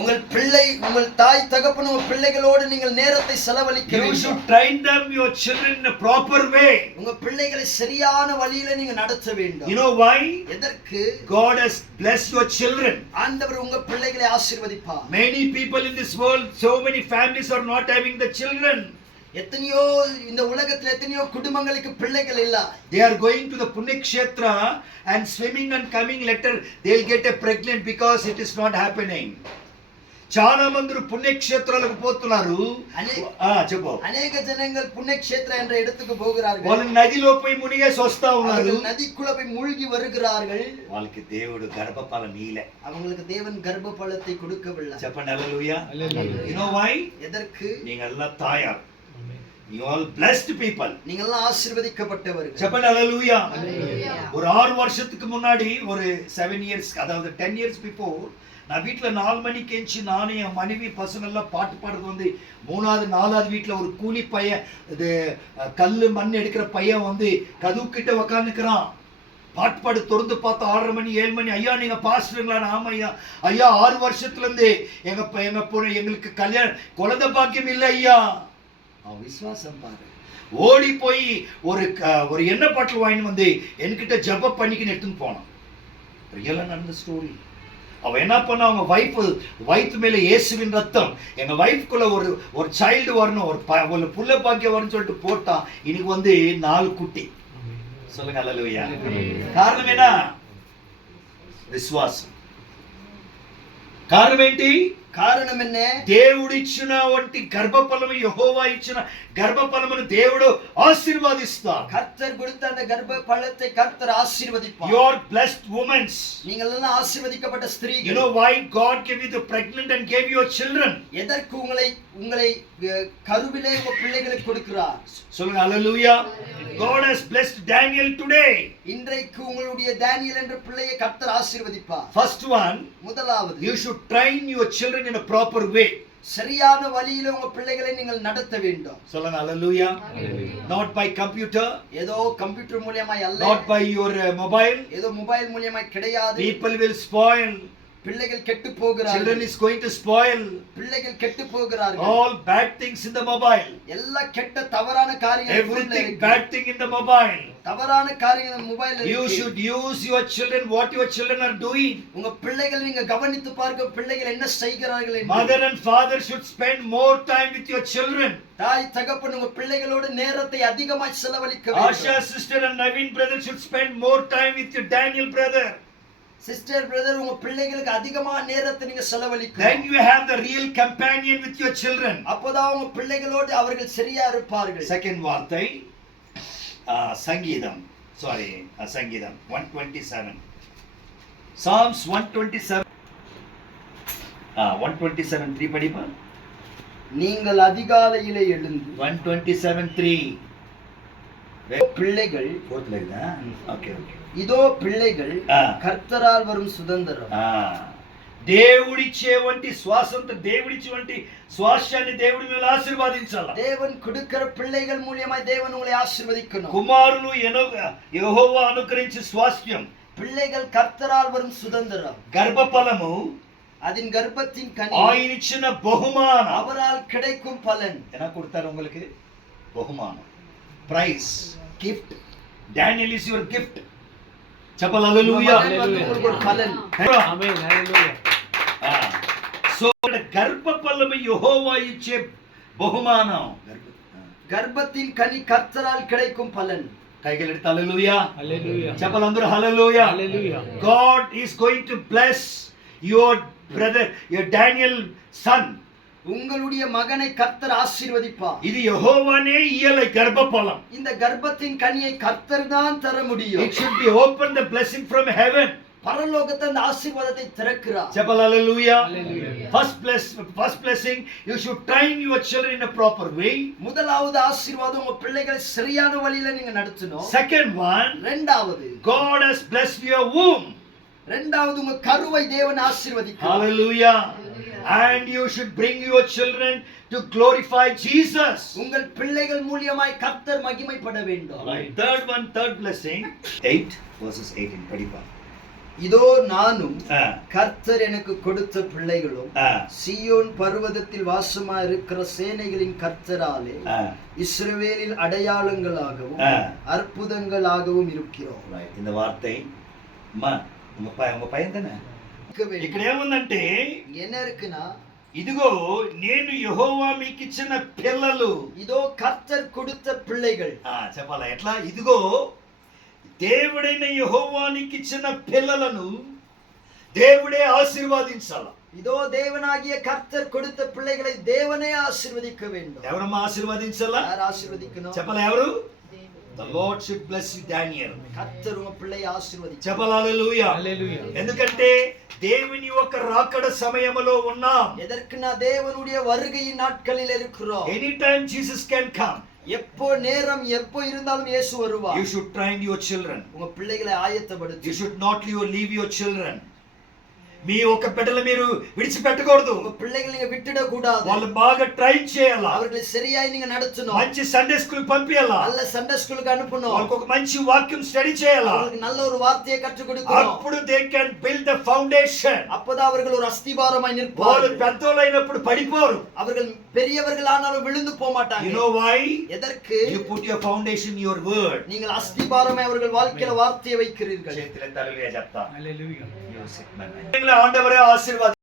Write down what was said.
உங்கள் பிள்ளை, உங்கள் தாய் தகப்பன், உங்கள் பிள்ளைகளோடு நீங்கள் நேரத்தை செலவழிக்க வேண்டும். You should train them, your children, in a proper way. உங்க பிள்ளைகளை சரியான வழியில நீங்க நடத்த வேண்டும். You know why? எதற்கு? God has blessed your children. ஆண்டவர் உங்க பிள்ளைகளை ஆசீர்வதிப்பார். Many people in this world, so many families are not having the children. எத்தனையோ இந்த உலகத்துல எத்தனையோ குடும்பங்களுக்கு பிள்ளைகள் இல்ல. They are going to the Punya and swimming and coming later they'll get a pregnant because it is not happening. చాలా మంది పుణ్యక్షేత్రాలకు పోతున్నారు. చెప్పు. అనేక జనங்கள் పుణ్యక్షేత్ర என்ற இடத்துக்கு போகிறார்கள். వాళ్ళు నదిలో పోయి మునిగేసి వస్తా ఉన్నారు. నదిக்குள்ள போய் மூழ்கி வருகிறார்கள். వాళ్ళకి దేవుడు గర్భఫలం నీలే. அவங்களுக்கு தேவன் கர்ப்பபலத்தை கொடுக்கவில்லை. చెప్పండి హల్లెలూయా. You know why? எதற்கு? நீங்க எல்லாம் தாயார். You all blessed people. நீங்க எல்லாம் ஆசீர்வதிக்கப்பட்டவர்கள். చెప్పండి హల్లెలూయా. ஒரு 6 வருஷத்துக்கு முன்னாடி ஒரு 7 years அதாவது 10 years before நான் வீட்டுல 4 மணிக்கு எஞ்சி நானே என் மனைவி பசங்க எல்லாம் பாட்டு பாடுறது வந்து 3வது 4வது வீட்டுல ஒரு கூலி பையன் இது கல்லு மண் எடுக்கிற பையன் வந்து கதவு கிட்ட உக்காந்துக்கிறான். பாட்டு பாடு திறந்து பார்த்தா 6:30 மணி 7 மணி. ஐயா நீங்க பாஸ்டருங்களா? ஆமா ஐயா. ஐயா 6 வருஷத்துல இருந்து எங்களுக்கு கல்யாணம் குழந்தை பாக்கியம் இல்லை ஐயா. அவன் விசுவாசம் பாரு. ஓடி போய் ஒரு எண்ணெய் பாட்டில் வாங்கிட்டு வந்து என்கிட்ட ஜப பண்ணிக்கின்னு எடுத்துன்னு போனான். ரியலா நடந்த ஸ்டோரி. அவன் என்ன பண்ண, அவங்க வயிற்று மேல இயேசுவின் ரத்தம், எங்க வைஃப்குள்ள ஒரு சைல்டு வரணும், ஒரு புள்ள பாக்கியம் வரும்னு சொல்லிட்டு போட்டான். இன்னைக்கு வந்து 4 குட்டி. சொல்லுங்க அல்லேலூயா. காரணம் என்ன? విశ్వాసం. కారణం ఏంటి? కారణం என்ன? దేవుడు ఇచ్చిన వంటి గర్భఫలము, యెహోవా ఇచ్చిన గర్భఫలమును దేవుడు ఆశీర్వదిస్తాడు. கர்த்தர் கொடுத்த அந்த கர்ப்பபலத்தை கர்த்தர் ஆசீர்வதிப்பார். You are blessed women. நீங்கள் எல்லாம் ஆசீர்வதிக்கப்பட்ட ஸ்திரீகள். You know why God gave you the pregnant and gave you children? எதற்கு உங்களை கருவிலே உங்க பிள்ளைகளுக்கு கொடுக்கிறார்? சொல்லுங்க ஹalleluya. God has blessed Daniel today. இன்றைக்கு உங்களுடைய தானியேல் என்ற பிள்ளையை கர்த்தர் ஆசீர்வதிப்பார். First one, முதலாவது, you should train your children in a proper way. சரியான வழியில உங்க பிள்ளைகளை நீங்கள் நடத்த வேண்டும். சொல்லுங்க ஹalleluya. Not by computer, ஏதோ கம்ப்யூட்டர் மூலமா அல்ல. not by your mobile, ஏதோ மொபைல் மூலமா கிடையாது. people will spoil. பிள்ளைகள் கெட்டு போகிறார்கள். Children is going to spoil. பிள்ளைகள் கெட்டு போகிறார்கள். All bad things in the mobile. எல்லா கெட்ட தவறான காரியங்கள் Everything bad thing in the mobile. தவறான காரியங்கள் மொபைல்ல இருக்கு. You should use your children what your children are doing. உங்க பிள்ளைகளை நீங்க கவனித்து பார்க்க, பிள்ளைகள் என்ன செய்கிறார்கள் என்று. Mother and father should spend more time with your children. தாய் தகப்பன் உங்க பிள்ளைகளோடு நேரத்தை அதிகமாக செலவழிக்க வேண்டும். Asha sister and Naveen brother should spend more time with your Daniel brother. Sister brother உங்க பிள்ளைகளுக்கு அதிகமா நேரத்தை நீங்க செலவழிக்கணும். Then you have the real companion with your children. அப்போதான் உங்க பிள்ளைகளோடு அவர்கள் சரியா இருப்பார்கள். Second வார்த்தை சங்கீதம் 127. Psalms 127. 127:3 படிப்பா. நீங்கள் அதிகாலையிலே எழுந்து 127:3 பிள்ளைகள் fourth line okay இதோ பிள்ளைகள் கர்த்தரால் வரும் சுதந்திரம். దేవుడిచ్చే వంటి శ్వాసంతో దేవుడిచ్చే వంటి శ్వాసాన్ని దేవుడి మీద ఆశీర్వదించాలి. தேவன் கொடுக்கிற பிள்ளைகள் மூலமாய் தேவன் உங்களை ஆசீர்வதிக்கணும். కుమారులు యెహోవా అనుగ్రహించే స్వాస్థ్యం. பிள்ளைகள் கர்த்தரால் வரும் சுதந்திரம். గర్భఫలము, அதன் கர்ப்பத்தின் கனி, ఆయన ఇచ్చిన బహుమానం, அவரால் கிடைக்கும் பலன். என்ன கொடுத்தாரு உங்களுக்கு? బహుమానం, praise, gift. Daniel is your gift. చెప్పాలి హల్లెలూయా. ஒரு பலன். ఆమేన్ హల్లెలూయా. సో గర్భఫలము యెహోవా ఇచ్చే బహుమానం. கர்ப்பத்தின் கனி கர்த்தரால் கிடைக்கும் பலன். కైగలు ఎత్తి హల్లెలూయా. హల్లెలూయా. చెప్పాలి అందరూ హల్లెలూయా. హల్లెలూయా. God is going to bless your brother, your Daniel son. உங்களுடைய மகனை கர்த்தர் ஆசீர்வதிப்பார். இது யெகோவானே இயலை கர்ப்பஃலம். இந்த கர்ப்பத்தின் கனியை கர்த்தர் தான் தர முடியும். It should be open the blessing from heaven. பரலோகத்தில் அந்த ஆசீர்வாதத்தை திறக்கிறார். చెప్పాలి హల్లెలూయా. Hallelujah. First blessing, you should train your children in a proper way. முதலாவது ஆசீர்வாதம், உங்க பிள்ளைகளை சரியான வழியில நீங்க நடத்தணும். Second one, இரண்டாவது, God has blessed your womb. இரண்டாவது உங்க கருவை தேவன் ஆசீர்வதிக்கிறார். Hallelujah. And you should bring your children to glorify Jesus. உங்கள் பிள்ளைகள் மூலமாய் கர்த்தர் மகிமைப்பட வேண்டும். Right. Third blessing, 8 verses 18 படிப்பா. இதோ நானும் ஆ, கர்த்தர் எனக்கு கொடுத்த பிள்ளைகளும் ஆ, சீயோன் பர்வதத்தில் வாசமா இருக்கிற சேனைகளின் கர்த்தராலே ஆ. இஸ்ரவேலில் அடையாளங்களாகவும் ஆ. அற்புதங்களாகவும் இருக்கிறோம். Right. இந்த వార్த்தை అమ్మా உங்க పైన தானே ఇక్కడ ఏముందంటే என்ன இருக்குன்னா, ఇదిగో నేను యెహోవా మీకు ఇచ్చిన పిల్లలు. இதோ கர்த்தர் கொடுத்த பிள்ளைகள். చెప్పాలా ఎట్లా? ఇదిగో దేవుడైన యెహోవా నీకు ఇచ్చిన పిల్లలను దేవుడే ఆశీర్వదించాల. இதோ தேவனாகிய கர்த்தர் கொடுத்த பிள்ளைகளை தேவனே ஆசீர்வதிக்க வேண்டும். ఎవరమ్మా ఆశీర్వదించాలా? யார் ஆசீர்வதிக்கணும்? చెప్పాలా ఎవరు? The Lord should bless you, Daniel. கர்த்தர் உங்க பிள்ளையை ஆசீர்வதிக்க. చెప్పాలా హల్లెలూయా. ఎందుకంటే దేవుని యొక్క రాకడ సమయములో ఉన్నాం. எதற்குனா தேவனுடைய வருகையின் நாட்களில் இருக்கிறோம். Any time Jesus can come. எப்போ நேரம் எப்போ இருந்தாலும் இயேசு வருவார். You should train your children. உங்க பிள்ளைகளை ஆயத்தப்படுத்து. You should not leave your children. మీ ఒక బిడ్డలు మీరు విడిచిపెట్టకూడదు. உங்க பிள்ளைகளை நீங்க விட்டுட கூடாது. వాళ్ళు బాగా ట్రైన్ చేయాలా. அவர்களை சரியாய் நீங்க நடத்தணும். మంచి సండే స్కూల్ పంపియాలా. நல்ல சண்டே ஸ்கூலுக்கு அனுப்பணும். వాళ్ళకి ఒక మంచి వాక్యం స్టడీ చేయాలా. அவங்களுக்கு நல்ல ஒரு வார்த்தையை கற்றுக் கொடுக்கணும். అప్పుడు they can build the foundation. அப்பதான் அவர்கள் ஒரு அஸ்திபாரமாய் వాళ్ళు நிற்பார்கள். పెద్దోళ్ళైనప్పుడు పడిపోరు. அவர்கள் பெரியவர்கள் ஆனாலும் விழுந்து போக மாட்டாங்க. You know why? எதற்கு? You put your foundation in your word. நீங்கள் அஸ்திபாரமாய் அவர்கள் வாழ்க்கையில வார்த்தையை வைக்கிறீர்கள். చేతులెత్తి హల్లెలూయా చెప్తా. హల్లెలూయా. ఆండవరే ఆశీర్వాద